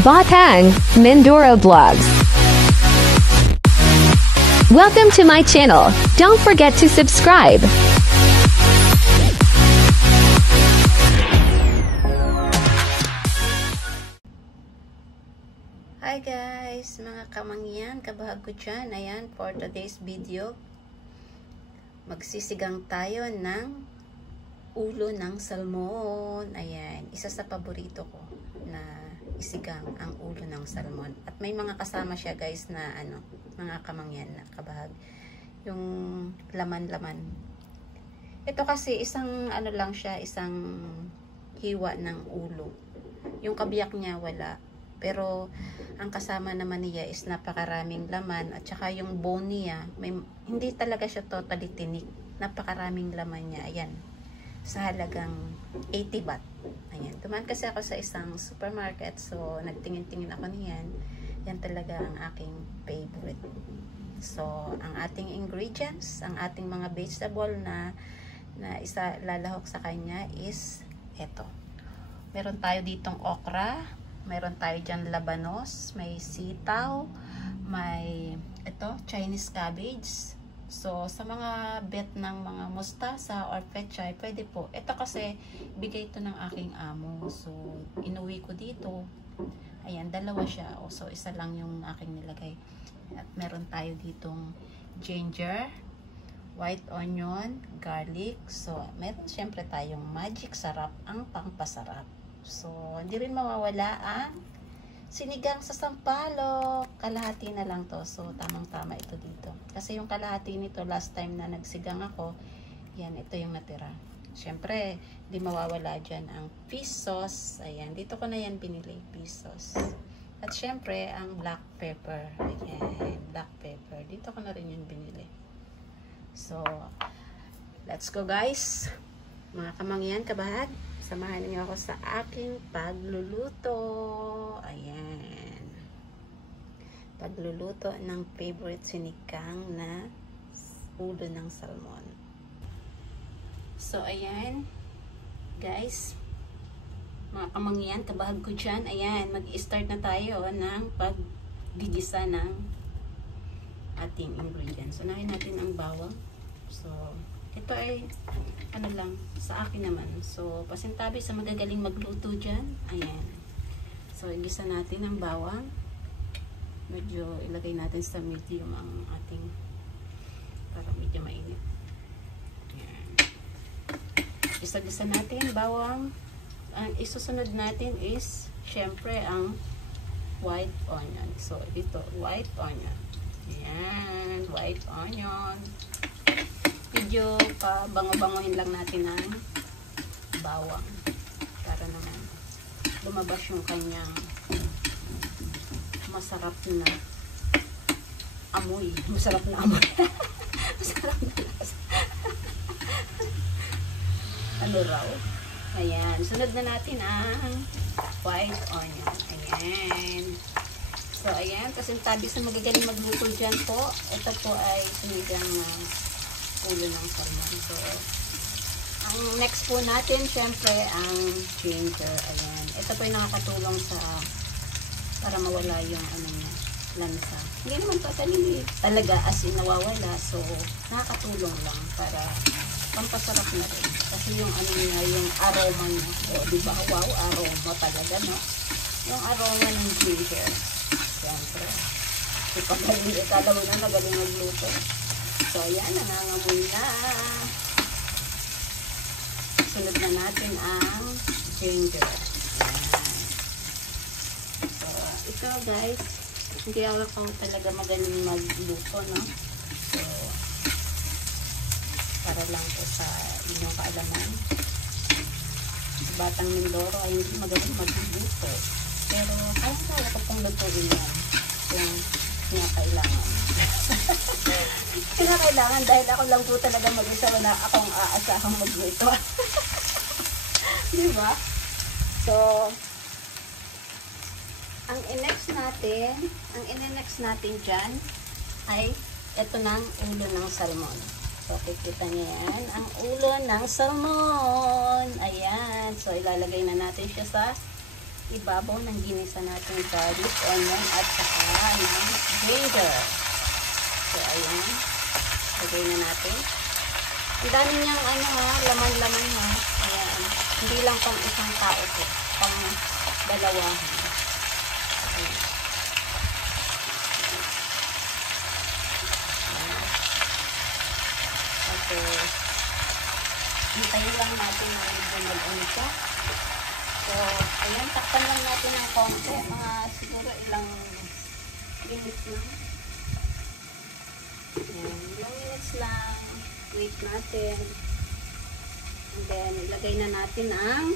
Batang, Mindoro Vlogs. Welcome to my channel. Don't forget to subscribe. Hi guys, mga kamangyan, kabahag ko dyan. Ayan, for today's video, magsisigang tayo ng ulo ng salmon. Ayan, isa sa paborito ko na isigang ang ulo ng salmon. At may mga kasama siya guys na mga kamangyan na kabahag. Yung laman-laman. Ito kasi isang lang siya, isang hiwa ng ulo. Yung kabiyak niya wala. Pero ang kasama naman niya is napakaraming laman at saka yung bone niya, hindi talaga siya totally tinik. Napakaraming laman niya. Ayan. Sa halagang 80 baht. Ayan. Tumaan kasi ako sa isang supermarket. So, nagtingin-tingin ako niyan. Yan talaga ang aking favorite. So, ang ating ingredients, ang ating mga vegetable na isa lalahok sa kanya is eto. Meron tayo ditong okra. Meron tayo dyan labanos. May sitaw. May Chinese cabbage. So, sa mga bet ng mga mustasa or pechay, pwede po. Ito kasi, bigay ito ng aking amo. So, inuwi ko dito. Ayan, dalawa siya. So, isa lang yung aking nilagay. At meron tayo ditong ginger, white onion, garlic. So, meron syempre tayong magic sarap, ang pangpasarap. So, hindi rin mawawala ang sinigang sa sampalok. Kalahati na lang to. So, tamang-tama ito dito. Kasi yung kalahati nito, last time na nagsigang ako, yan, ito yung natira. Siyempre, di mawawala dyan ang fish sauce. Ayan, dito ko na yan binili, fish sauce. At siyempre, ang black pepper. Ayan, black pepper. Dito ko na rin yun binili. So, let's go guys. Mga kamangyan, kabahag. Samahan niyo ako sa aking pagluluto. Ayan. Pagluluto ng favorite sinigang na ulo ng salmon. So, ayan. Guys. Mga kamangyan, kabahag ko dyan. Ayan, mag-start na tayo ng paggigisa ng ating ingredients. Unahin natin ang bawang. So, ito ay lang sa akin naman. So, pasintabi sa magagaling magluto dyan. Ayan. So, igisa natin ang bawang. Medyo ilagay natin sa medium ang ating para medyo mainit. Ayan. Isa-gisa natin bawang. Ang isusunod natin is syempre ang white onion. So, dito, white onion. Ayan, white onion. Medyo bango-bangohin lang natin ang bawang para naman lumabas yung kanyang masarap na amoy. Masarap na amoy. Masarap na lasa. Ano raw? Ayan. Sunod na natin ang white onion. Ayan. So, ayan. Kasintabi sa magagaling magluto dyan po. Ito po ay sinigang na ulo ng salmon. So, ang next po natin, syempre, ang ginger. Ayan. Ito po yung nakakatulong sa para mawala yung lansa. Hindi naman talaga as in nawawala. So, nakakatulong lang para pampasarap na rin. Kasi yung yung aroma niya. O, diba? Wow, aroma talaga, no? Yung aroma ng ginger. Siyempre. Ipagaling, ikala mo na magaling magluto. So, ayan, nangangamoy na. Sunod na natin ang ginger. Ayan. So, ito guys, hindi ako talaga magaling magluto, no? So, para lang po sa inyong kaalaman. Sa Batang Mindoro ay hindi magaling magluto. Pero, kaya ko pong lutuin yan. Kung kinakailangan. Kinakailangan dahil ako lang po talaga mag-isa, wala akong aasahang magluto. Diba? So, ang in-next natin dyan ay ito ng ulo ng salmon. So, kikita niyo yan, ang ulo ng salmon. Ayan. So, ilalagay na natin siya sa ibabaw ng ginisa natin garlic, onion, at saka ng ginger. So, ayan. Lagay na natin. Ang dami niyang ano ha, laman-laman ha. Ayan. Hindi lang pang isang tao po. Pang dalawa. Ayan. Okay. Hintayin lang natin na medyo mag-ano siya. So, ayan, takpan lang natin ng konti. Mga siguro ilang minutes lang. Ayan, ilang minutes lang. Wait natin. And then, ilagay na natin ang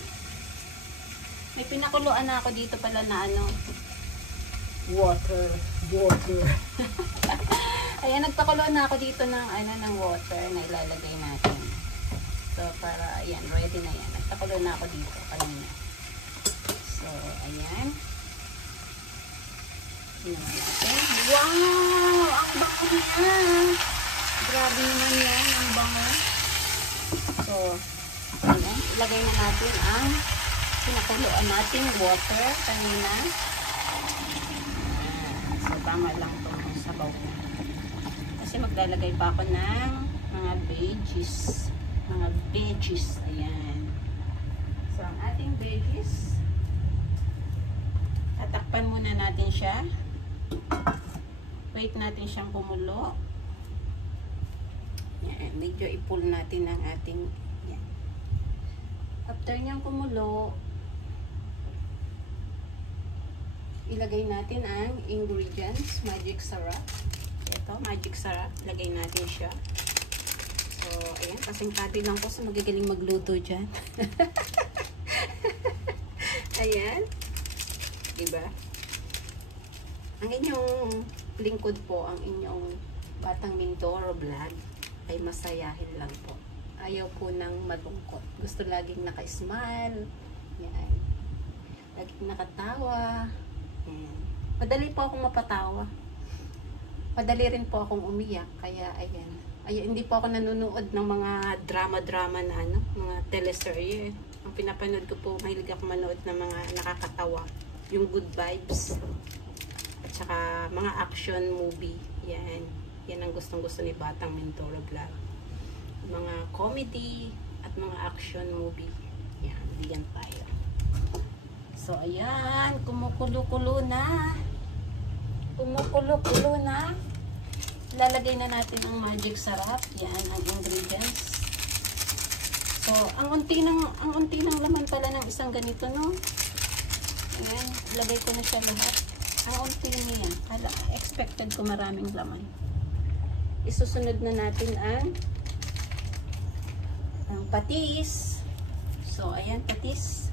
may pinakuluan na ako dito pala na ano water. Ayan, nagpakuloan na ako dito ng ano ng water na ilalagay natin. So, para, ayan, ready na yan. Nagpakuloan na ako dito kanina. So, ayan. Tingnan natin. Wow! Ang bango niya! Grabe naman yan. Ang bango. So, ayan. Ilagay na natin ang pinakuluan nating water kanina. So, tama lang itong sabaw. Kasi maglalagay pa ako ng mga veggies. Mga veggies. Ayan. So, ang ating veggies, tatakpan muna natin siya. Wait natin siyang kumulo. Yan. Medyo i-pull natin ang ating yan. After niyang kumulo, ilagay natin ang ingredients. Magic sarap. Ito, magic sarap. Ilagay natin siya. So, ayan. Kasing-kati lang ko sa magagaling magluto dyan. Ayan. Diba? Ang inyong lingkod po, ang inyong Batang Mindoro vlog ay masayahin lang po. Ayaw po ng malungkot. Gusto laging naka-smile. Yan. Laging nakatawa. Yan. Madali po akong mapatawa. Madali rin po akong umiyak. Kaya, ayan. Hindi po ako nanonood ng mga drama-drama na ano, mga teleserye. Ang pinapanood ko po, mahilig ako manood ng mga nakakatawa. Yung good vibes. At saka mga action movie. Yan. Yan ang gustong-gusto ni Batang Mindoro vlog. Mga comedy at mga action movie. Yan. Diyan tayo. So, ayan. Kumukulo-kulo na. Kumukulo-kulo na. Lalagay na natin ang magic sarap. Yan, ang ingredients. So, ang unti ng laman pala ng isang ganito, no? Ayan, ilagay ko na siya lahat. Ang unti niya. Expected ko maraming laman. Isusunod na natin ang patis. So, ayan, patis.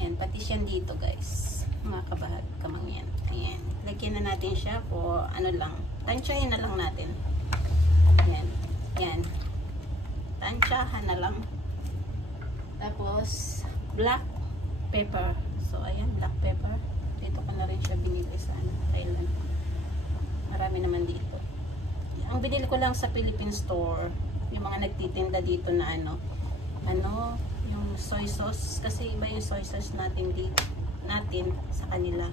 Ayan, patis yan dito, guys. Mga kabahag, kamangyan. Ayan, lagyan na natin siya po, ano lang. Tansyahin na lang natin. Ayan. Yan. Tansyahan na lang. Tapos, black pepper. So, ayan, black pepper. Dito ko na rin siya binili sa Thailand. Marami naman dito. Ang binili ko lang sa Philippine store, yung mga nagtitinda dito na yung soy sauce. Kasi iba yung soy sauce natin sa kanila.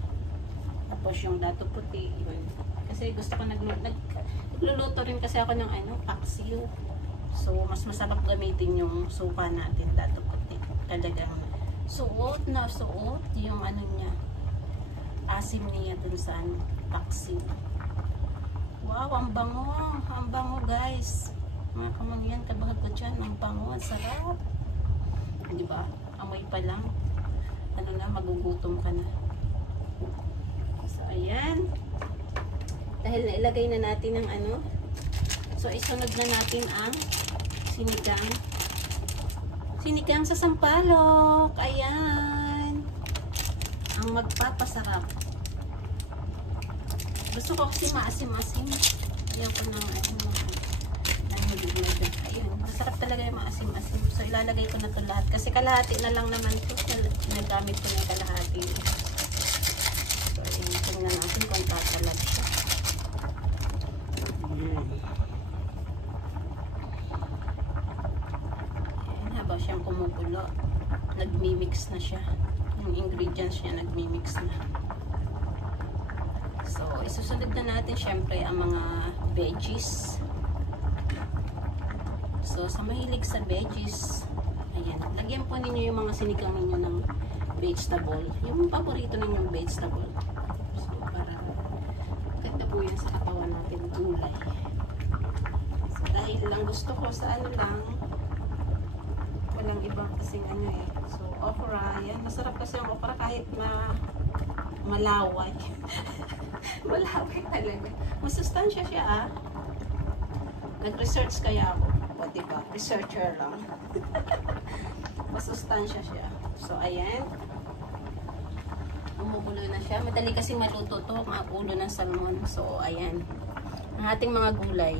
Tapos yung dato puti, yun. Kasi gusto ko nagluluto rin kasi ako ng paksiw. So, mas masarap gamitin yung suka natin, dato puti. Talagang suot yung niya. Asim niya dun sa paksiw. Wow, ang bango. Ang bango, guys. Mga kamangyan, kabahag ko dyan. Ang bango, ang sarap. Diba? Amoy pa lang. Magugutom ka na. So, ayan. Dahil nailagay na natin ang so isunod na natin ang sinigang. Sinigang sa sampalok. Ayan. Ang magpapasarap. Gusto ko kasi maasim-asim. Ayaw ko ng ayun. Masarap talaga yung maasim-asim. So ilalagay ko na ito lahat. Kasi kalahati na lang naman ito. Nagamit ko na kalahati. So tingnan natin kung tatalag siya. Ayan, habang siyang kumukulo, nagmimix na siya. Yung ingredients niya nagmi-mix na. So, isusunod na natin syempre ang mga veggies. So, sa mahilig sa veggies, ayan, lagyan po ninyo yung mga sinigang ninyo ng vegetable. Yung paborito ninyong vegetable. So, para ganda po yan sa katawan natin, gulay. So, dahil lang gusto ko sa ano lang, walang ibang kasing ano eh. So, okra, yan. Masarap kasi yung okra kahit na malaway. Malaway talaga. Masustansya siya ah. Nag-research kaya ako. O diba? Researcher lang. Masustansya siya. So, ayan. Umuulo na siya. Madali kasi maluto to, mga ulo ng salmon. So, ayan. Ang ating mga gulay.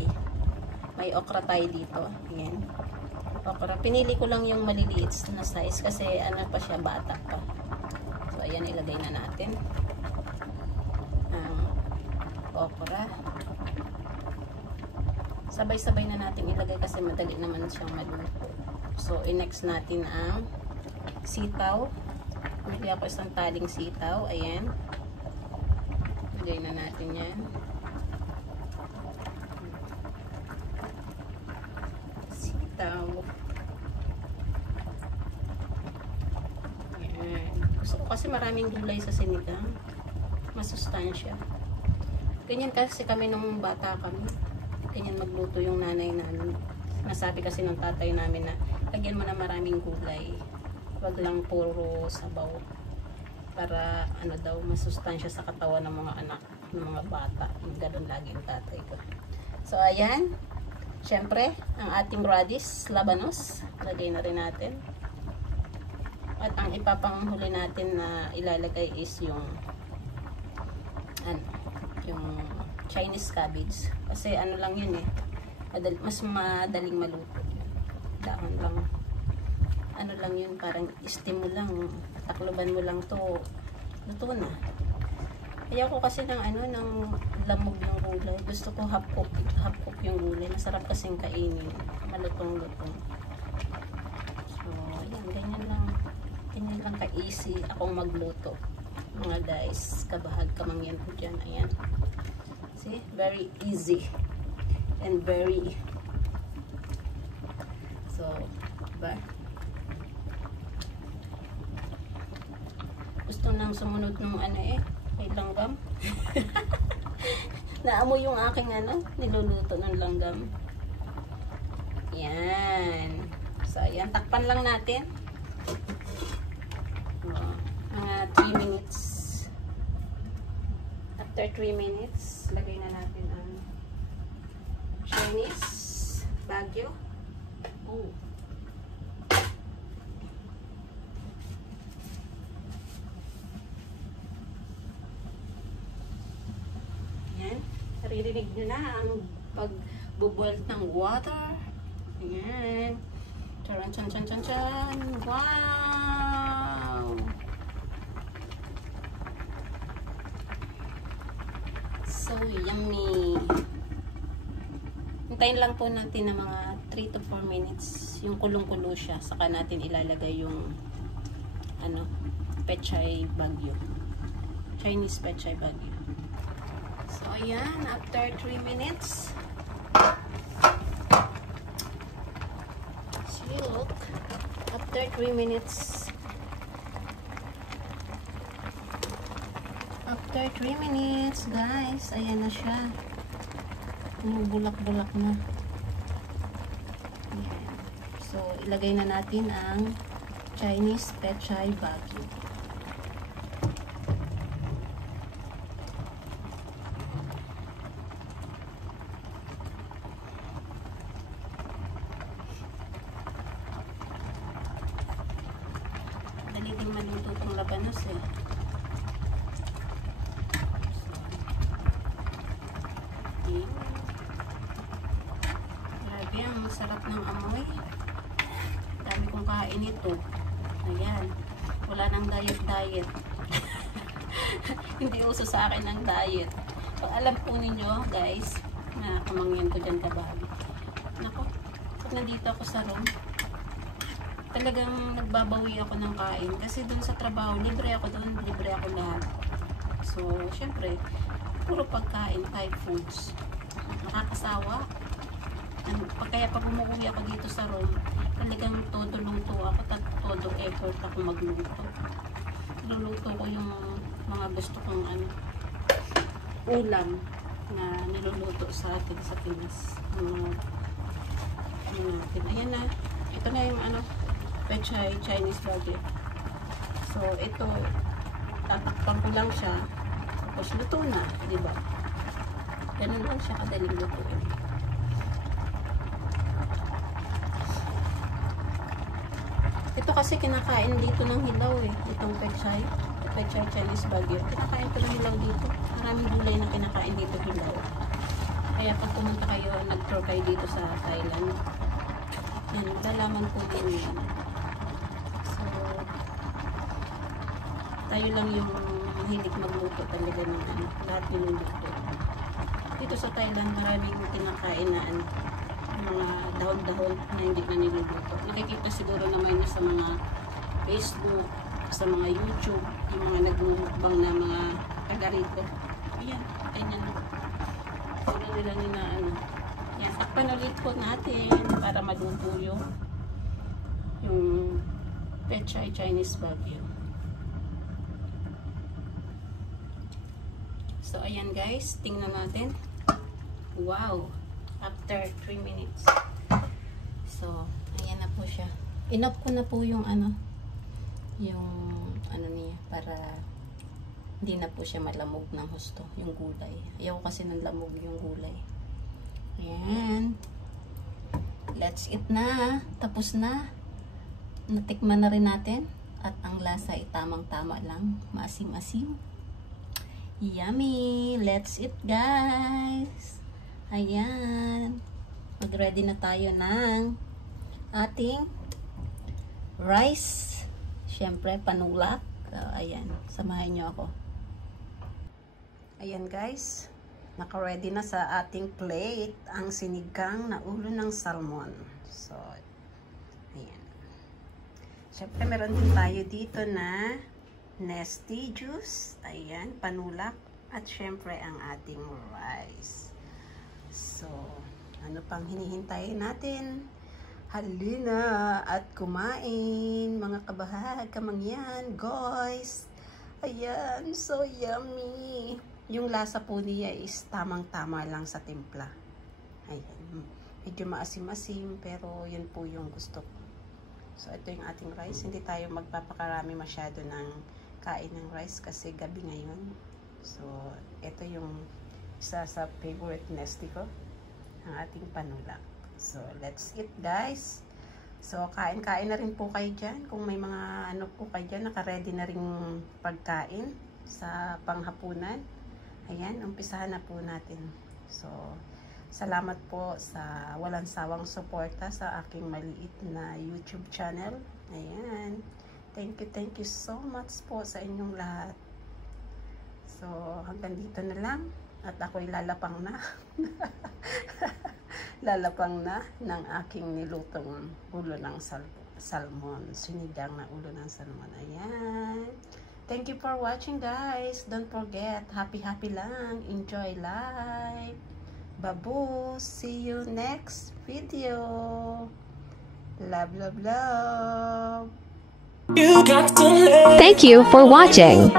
May okra tayo dito. Ayan. Okra. Pinili ko lang yung maliliit na size kasi ano pa siya, bata pa. So, ayan, ilagay na natin. Okra. Sabay-sabay na natin ilagay kasi madali naman siyang maluto. So, i-next natin ang sitaw. Bili ako isang taling sitaw. Ayan. Ilagay na natin yan. Sitaw. Ayan. Gusto ko kasi maraming gulay sa sinigang. Masustansya. Ganyan kasi kami nung bata kami. Ganyan magluto yung nanay namin. Nasabi kasi ng tatay namin na lagyan mo na maraming gulay. Wag lang puro sabaw. Para ano daw, masustansya sa katawan ng mga anak, ng mga bata. Ganun lagi yung tatay ko. So ayan. Syempre, ang ating radish, labanos. Lagay na rin natin. At ang ipapanghuli natin na ilalagay is yung yung Chinese cabbage. Kasi ano lang yun eh. Mas madaling maluto. Dahon lang. Ano lang yun, parang steam mo lang. Takloban mo lang to. Luto na. Ayaw ko kasi ng ano, ng lamog ng gulay. Gusto ko half cook yung gulay. Masarap kasing kainin. Malutong-lutong. So, ayan, ganyan lang. Ganyan lang ka-easy akong magluto. Mga guys, kabahag kamangyan po dyan. Ayan. See? Very easy. And very. So, diba? Gusto nang sumunod ng ano eh. May langgam. Naamoy yung aking ano, niluluto ng langgam. Ayan. So, ayan. Takpan lang natin. Mga 3 minutes. After 3 minutes, lagay na natin ang Chinese Baguio. Oh. Ayan. Naririnig nyo na ang pagbuboil ng water. Ayan. Charan, chan, chan, chan, chan. Wow! So, yummy. Hintayin lang po natin ng mga 3 to 4 minutes yung kulong-kulo siya. Saka natin ilalagay yung ano, pechay bagyo. Chinese pechay bagyo. So, ayan. After 3 minutes. So, look. After 3 minutes. After 3 minutes, guys, ayan na siya. Bulak-bulak na. Ayan. So, ilagay na natin ang Chinese pechay bagyo. Dali din maluto itong labanos eh. Grabe, ang sarap ng amoy. Dami kong kain ito. Ayan. Wala nang diet. Hindi uso sa akin ng diet. Pag alam po ninyo, guys, na kamangyan ko dyan kabahagi. Nako, pag nandito ako sa room, talagang nagbabawi ako ng kain. Kasi dun sa trabaho, libre ako dun, libre ako lahat. So, syempre, puro pagkain, type foods. Nakakasawa. Kaya pag umuwi ako dito sa room, talagang todo luto ako, todo effort ako magluto. Luluto ko yung mga gusto kong ulam na niluluto sa atin sa Pinas. Ayan na. Ito na yung pechay Chinese baguette. So, ito, tatakpan ko lang siya. Tapos, luto na. Diba? Ganun lang siya kadaling lutuin. Ito kasi kinakain dito ng hilaw eh. Itong pechay Chinese baguette. Kinakain ko ng hilaw dito. Maraming gulay na kinakain dito hilaw. Kaya pag pumunta kayo, nag-tour kayo dito sa Thailand, yan, lalaman po din yan. So, tayo lang yung hilig magluto talaga ng lahat niluluto. Dito sa Thailand, maraming kinakain na mga dahon-dahon na hindi na niluluto. Nakikita siguro naman nyo sa mga Facebook, sa mga YouTube, yung mga nagmumukbang na mga taga rito. Ayan, ganyan na. Puro nila nila yan, takpan ulit po natin para maluto yung pechay Chinese baguette. So, ayan guys, tingnan natin. Wow! After 3 minutes. So, ayan na po siya. Inoff ko na po yung niya, para hindi na po siya malamog ng husto, yung gulay. Ayaw kasi ng lamog yung gulay. Ayan. Let's eat na. Tapos na. Natikman na rin natin. At ang lasa ay tamang-tama lang. Maasim-asim. Yummy! Let's eat, guys! Ayan. Mag-ready na tayo ng ating rice. Siyempre, panulak. Ayan. Samahan nyo ako. Ayan, guys. Naka-ready na sa ating plate ang sinigang na ulo ng salmon. So, ayan. Siyempre, meron din tayo dito na Nesty juice, ayan, panulak, at syempre ang ating rice. So, ano pang hinihintay natin? Halina at kumain, mga kabahag, kamangyan, guys. Ayan, so yummy. Yung lasa po niya is tamang-tama lang sa timpla. Ayan, medyo maasim-asim, pero yun po yung gusto ko. So, ito yung ating rice. Hindi tayo magpapakarami masyado ng kain ng rice kasi gabi ngayon. So, ito yung isa sa favorite nesty ko, ang ating panulak. So, let's eat, guys. So, kain-kain na rin po kayo dyan. Kung may mga po kayo dyan, naka-ready na rin pagkain sa panghapunan. Ayan, umpisahan na po natin. So, salamat po sa walang sawang suporta sa aking maliit na YouTube channel. Ayan. Thank you so much po sa inyong lahat. So, hanggang dito na lang. At ako'y lalapang na. Lalapang na ng aking nilutong ulo ng salmon. Sinigang na ulo ng salmon. Ayan. Thank you for watching, guys. Don't forget, happy lang. Enjoy life. Babu. See you next video. Love, love, love. Thank you for watching.